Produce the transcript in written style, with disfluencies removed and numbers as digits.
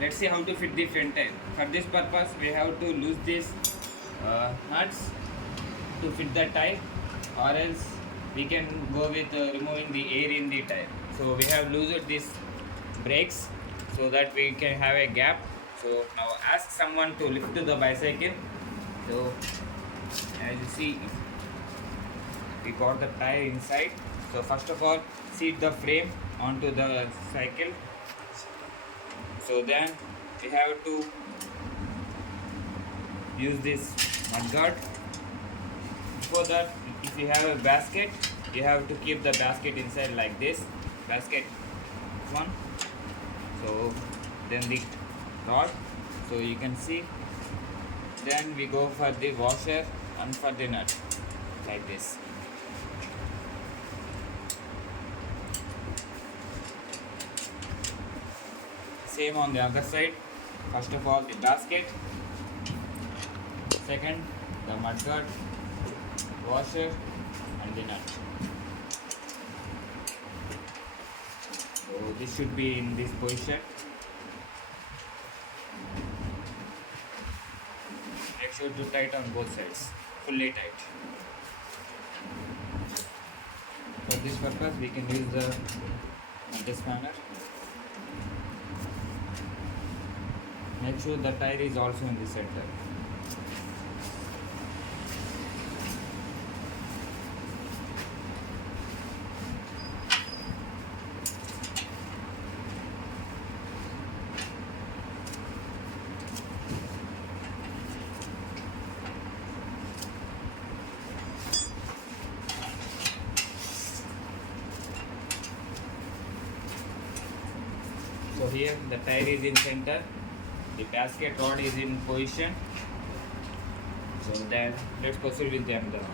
let's see how to fit the front tire. For this purpose we have to lose these nuts to fit the tire, or else we can go with removing the air in the tire. So we have loosened these brakes so that we can have a gap. So now ask someone to lift the bicycle. So as you see, we got the tire inside. So first of all, seat the frame onto the cycle. So then we have to use this mudguard. Before that, if you have a basket, you have to keep the basket inside like this. Basket one. So then the rod. So you can see. Then we go for the washer and for the nut like this. Same on the other side. First of all, the basket. Second, the mudguard, washer, and the nut. So this should be in this position. Make sure to tight on both sides, fully tight. For this purpose, we can use this manner. Make sure the tire is also in the center. So here the tire is in center, the basket rod is in position. So then let's proceed with the another one.